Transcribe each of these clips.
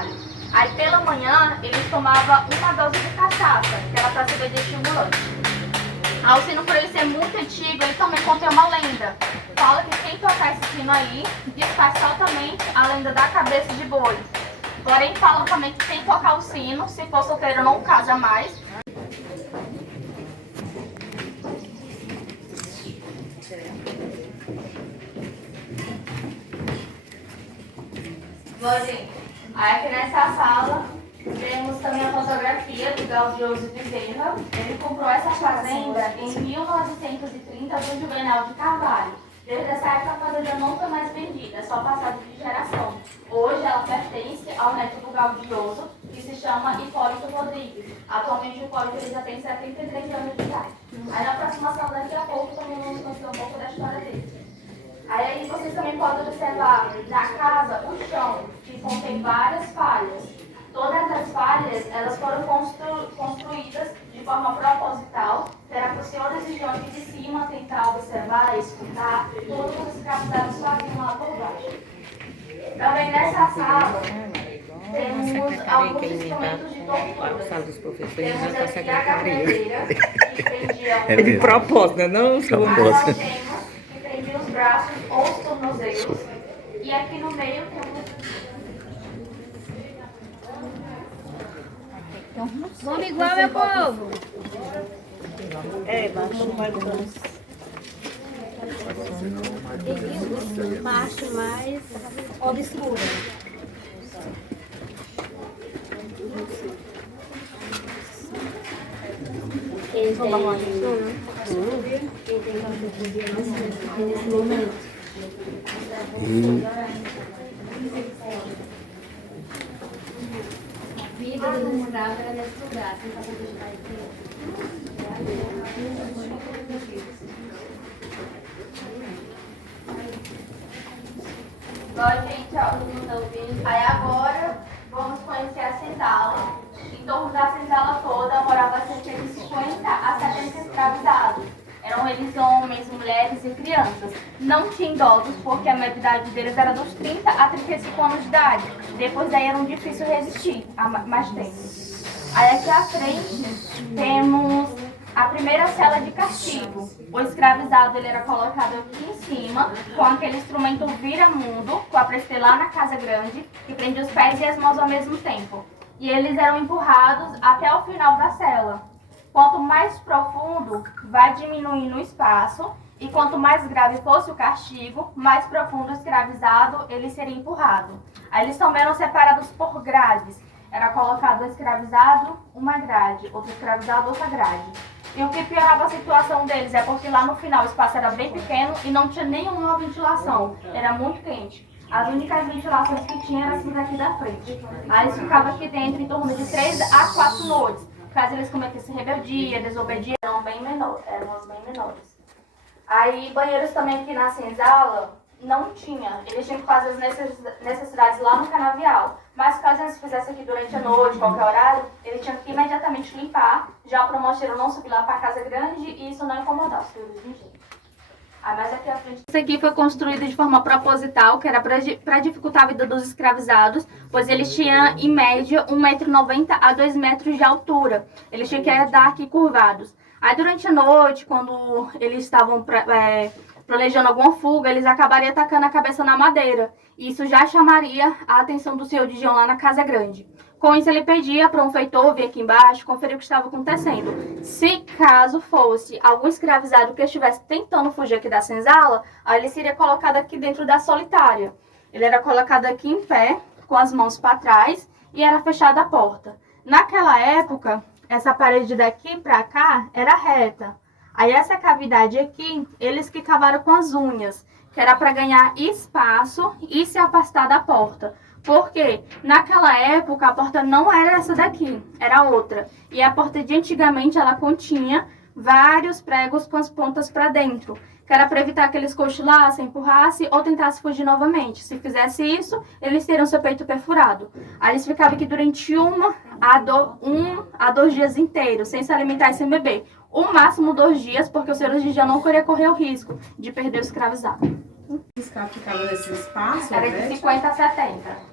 trabalho. Aí pela manhã eles tomavam uma dose de cachaça, que era para ser estimulante. O sino, por ele ser muito antigo, ele também contém uma lenda. Fala que quem tocar esse sino aí desfaz totalmente a lenda da cabeça de boi. Porém, falam também que quem tocar o sino, se for solteiro, não casa mais. Bom, gente, aí aqui nessa sala temos também a fotografia do Gaudioso Bezerra. Ele comprou essa fazenda em 1930 do Juvenal de Carvalho. Desde essa época a fazenda não foi mais vendida, é só passada de geração. Hoje ela pertence ao neto do Gaudioso, que se chama Hipólito Rodrigues. Atualmente o Hipólito ele já tem 73 anos de idade. Aí na próxima sala daqui a pouco também vamos contar um pouco da história dele. Aí vocês também podem observar na casa o chão, que contém várias falhas. Todas as falhas elas foram construídas de forma proposital, para que os senhores e João de cima tentar observar e escutar todos os escravizados faziam lá por baixo. Também nessa sala temos alguns instrumentos de tortura. Sala dos professores, Temos não aqui está a gaveteira, que prendia É de propósito, né? Não, nós temos que prendia os braços ou os tornozelos. E aqui no meio temos... Vamos igual, meu povo. Macho mais obscuro. Quem tem nesse momento. Vida do escravo era nesse lugar. Você está deixar aqui. Ó, gente, ó. Aí agora vamos conhecer a senzala. Em torno da senzala toda morava cerca de 50 a 70 escravizados. Eram eles homens, mulheres e crianças. Não tinha idosos, porque a média de idade deles era dos 30 a 35 anos de idade. Depois daí era um difícil resistir a mais tempo. Aí aqui à frente temos a primeira cela de castigo. O escravizado ele era colocado aqui em cima com aquele instrumento vira-mundo, com a prestê lá na casa grande, que prende os pés e as mãos ao mesmo tempo. E eles eram empurrados até o final da cela. Quanto mais profundo, vai diminuindo o espaço, e quanto mais grave fosse o castigo, mais profundo o escravizado ele seria empurrado. Aí eles também eram separados por grades. Era colocado o escravizado, uma grade, outro escravizado, outra grade. E o que piorava a situação deles é porque lá no final o espaço era bem pequeno e não tinha nenhuma ventilação. Era muito quente. As únicas ventilações que tinha eram essas aqui da frente. Aí eles ficavam aqui dentro em torno de 3 a 4 noites. Caso eles cometessem rebeldia, desobediência, eram bem menores. Aí banheiros também aqui na senzala não tinha. Eles tinham que fazer as necessidades lá no canavial. Mas caso eles fizessem aqui durante a noite, qualquer horário, eles tinham que imediatamente limpar, já para o mosteiro não subir lá para a casa grande e isso não incomodar os filhos de gente. Mas aqui à frente... Isso aqui foi construído de forma proposital, que era para dificultar a vida dos escravizados, pois eles tinham, em média, 1,90 m a 2 metros de altura. Eles tinham que andar aqui curvados. Aí, durante a noite, quando eles estavam planejando alguma fuga, eles acabariam atacando a cabeça na madeira. E isso já chamaria a atenção do senhor de Gion lá na casa grande. Com isso, ele pedia para um feitor vir aqui embaixo conferir o que estava acontecendo. Se caso fosse algum escravizado que estivesse tentando fugir aqui da senzala, aí ele seria colocado aqui dentro da solitária. Ele era colocado aqui em pé, com as mãos para trás, e era fechada a porta. Naquela época, essa parede daqui para cá era reta. Aí essa cavidade aqui, eles que cavaram com as unhas, que era para ganhar espaço e se afastar da porta. Porque naquela época a porta não era essa daqui, era outra. E a porta de antigamente ela continha vários pregos com as pontas para dentro, que era para evitar que eles cochilassem, empurrassem ou tentassem fugir novamente. Se fizesse isso, eles teriam seu peito perfurado. Aí eles ficavam aqui durante 1 a 2 dias inteiros, sem se alimentar e sem beber. O máximo 2 dias, porque os senhores de Gion não queriam correr o risco de perder o escravizado. O escravo ficava nesse espaço? Era de 50 a 70.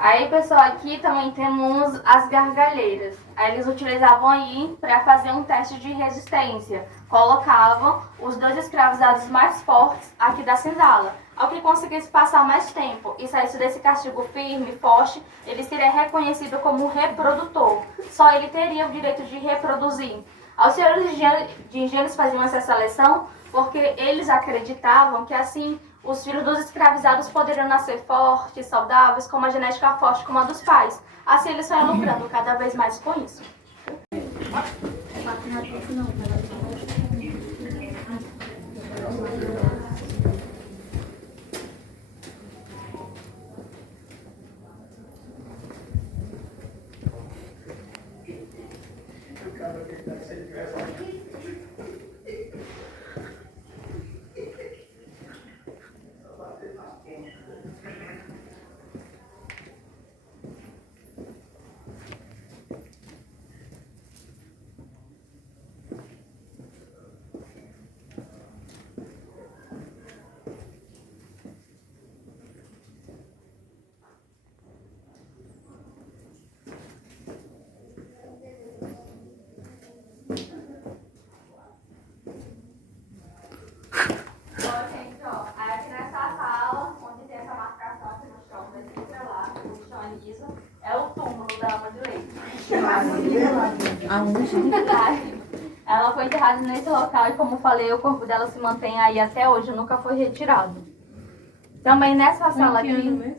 Aí, pessoal, aqui também temos as gargalheiras. Aí eles utilizavam aí para fazer um teste de resistência. Colocavam os 2 escravizados mais fortes aqui da senzala. Ao que conseguisse passar mais tempo e saísse desse castigo firme, forte, ele seria reconhecido como reprodutor. Só ele teria o direito de reproduzir. Os senhores de engenhos faziam essa seleção porque eles acreditavam que assim os filhos dos escravizados poderiam nascer fortes, saudáveis, com uma genética forte como a dos pais. Assim eles foram lucrando cada vez mais com isso. É o túmulo da ama de leite. Ela foi enterrada nesse local e, como falei, o corpo dela se mantém aí até hoje, nunca foi retirado. Também nessa sala aqui,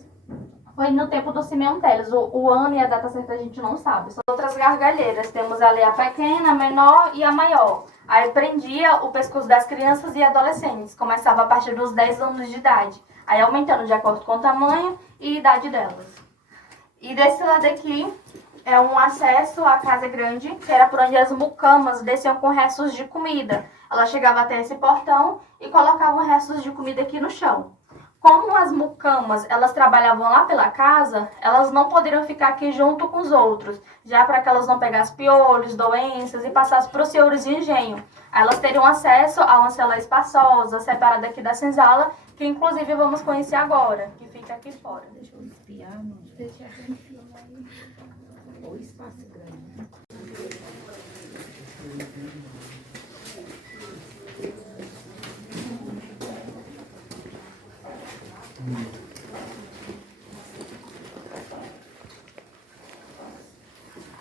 foi no tempo do Simeão Teles. O ano e a data certa a gente não sabe. São outras gargalheiras. Temos ali a pequena, a menor e a maior. Aí prendia o pescoço das crianças e adolescentes. Começava a partir dos 10 anos de idade. Aí aumentando de acordo com o tamanho e idade delas. E desse lado aqui é um acesso à casa grande, que era por onde as mucamas desciam com restos de comida. Ela chegava até esse portão e colocavam restos de comida aqui no chão. Como as mucamas, elas trabalhavam lá pela casa, elas não poderiam ficar aqui junto com os outros, já para que elas não pegassem piolhos, doenças e passassem para os senhores de engenho. Elas teriam acesso a uma cela espaçosa, separada aqui da senzala, que inclusive vamos conhecer agora, que fica aqui fora. Deixa eu espiar, não. Deixa eu filmar aí. O espaço grande.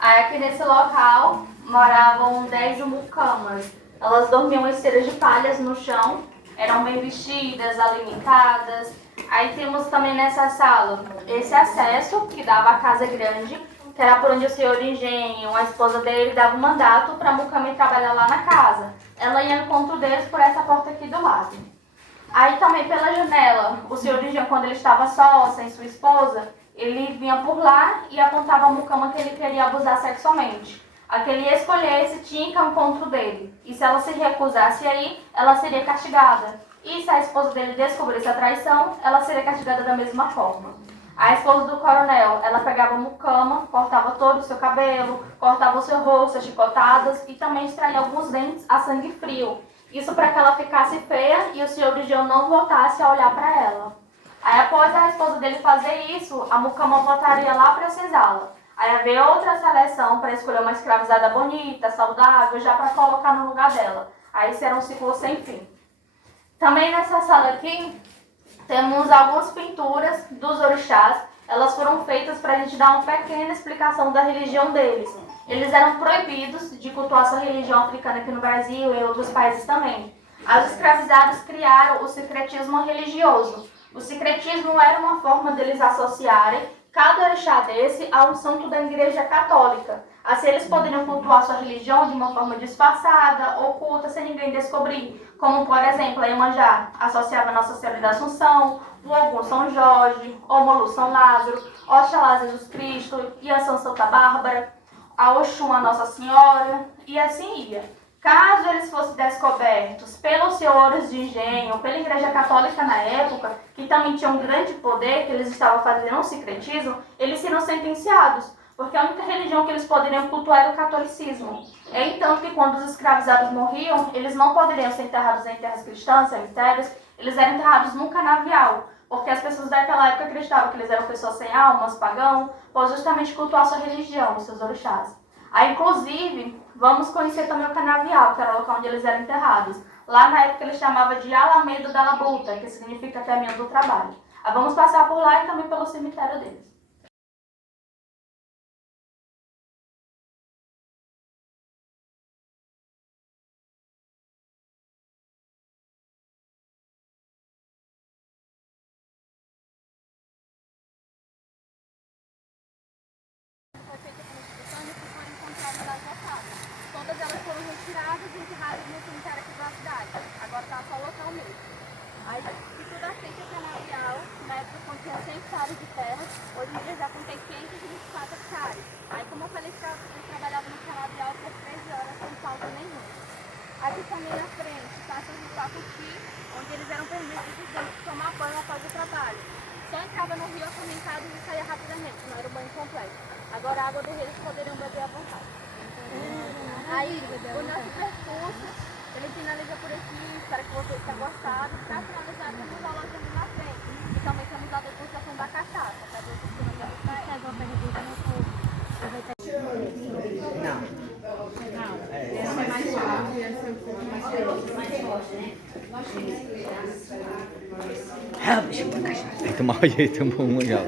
Aí aqui nesse local moravam 10 mucamas. Elas dormiam em esteiras de palhas no chão, eram bem vestidas, alimentadas. Aí temos também nessa sala esse acesso que dava à casa grande, que era por onde o senhor engenho, a esposa dele, dava um mandato para a mucama ir trabalhar lá na casa. Ela ia ao encontro deles por essa porta aqui do lado. Aí também pela janela, o senhor engenho, quando ele estava só, sem sua esposa, ele vinha por lá e apontava a mucama que ele queria abusar sexualmente. A que ele escolhesse tinha que ir ao encontro dele. E se ela se recusasse aí, ela seria castigada. E se a esposa dele descobrisse a traição, ela seria castigada da mesma forma. A esposa do coronel, ela pegava a mucama, cortava todo o seu cabelo, cortava o seu rosto, as chicotadas e também extraía alguns dentes a sangue frio. Isso para que ela ficasse feia e o senhor de Geu não voltasse a olhar para ela. Aí após a esposa dele fazer isso, a mucama voltaria lá para a senzala. Aí havia outra seleção para escolher uma escravizada bonita, saudável, já para colocar no lugar dela. Aí isso era um ciclo sem fim. Também nessa sala aqui, temos algumas pinturas dos orixás. Elas foram feitas para a gente dar uma pequena explicação da religião deles. Eles eram proibidos de cultuar sua religião africana aqui no Brasil e em outros países também. Os escravizados criaram o secretismo religioso. O secretismo era uma forma deles associarem cada orixá desse a um santo da Igreja Católica. Assim eles poderiam cultuar sua religião de uma forma disfarçada, oculta, sem ninguém descobrir. Como, por exemplo, a Iemanjá associava a Nossa Senhora da Assunção, o Ogum São Jorge, o Molu São Lázaro, Oxalá Jesus Cristo, Iansã Santa Bárbara, a Oxum a Nossa Senhora, e assim ia. Caso eles fossem descobertos pelos senhores de engenho, pela Igreja Católica na época, que também tinha um grande poder, que eles estavam fazendo um secretismo, eles seriam sentenciados, porque a única religião que eles poderiam cultuar era o catolicismo. É então que quando os escravizados morriam, eles não poderiam ser enterrados em terras cristãs, cemitérios, eles eram enterrados num canavial, Porque as pessoas daquela época acreditavam que eles eram pessoas sem almas, pagãos, por justamente cultuar sua religião, os seus orixás. Aí, inclusive, vamos conhecer também o Canavial, que era o local onde eles eram enterrados. Lá na época eles chamavam de Alameda da Labuta, que significa caminho do trabalho. Aí vamos passar por lá e também pelo cemitério deles. Foi feita pelos britânicos que foram encontradas nas locadas. Todas elas foram retiradas e enterradas no cemitério aqui da cidade. Agora está só o local mesmo. Aí, de tudo aceita o canavial, na época continha 100 hectares de terra, hoje em dia já contém 524 hectares. Aí, como eu falei, eles trabalhavam no canavial por 13 horas sem falta nenhuma. Aqui também na frente, passa o Pacuti, onde eles eram permitidos de tomar banho após o trabalho. Só entrava no rio acorrentado e saía rapidamente, não era o banho completo. Agora a água do rio eles poderiam beber à vontade. Aí o nosso percurso, ele finaliza por aqui, espero que vocês tenham gostado. Para finalizar, temos a loja ali na frente. E também temos a degustação da cachaça, para ver se não Essa é mais suave, essa é um pouco mais forte, né? Tem que tomar o jeito, tomou uma já.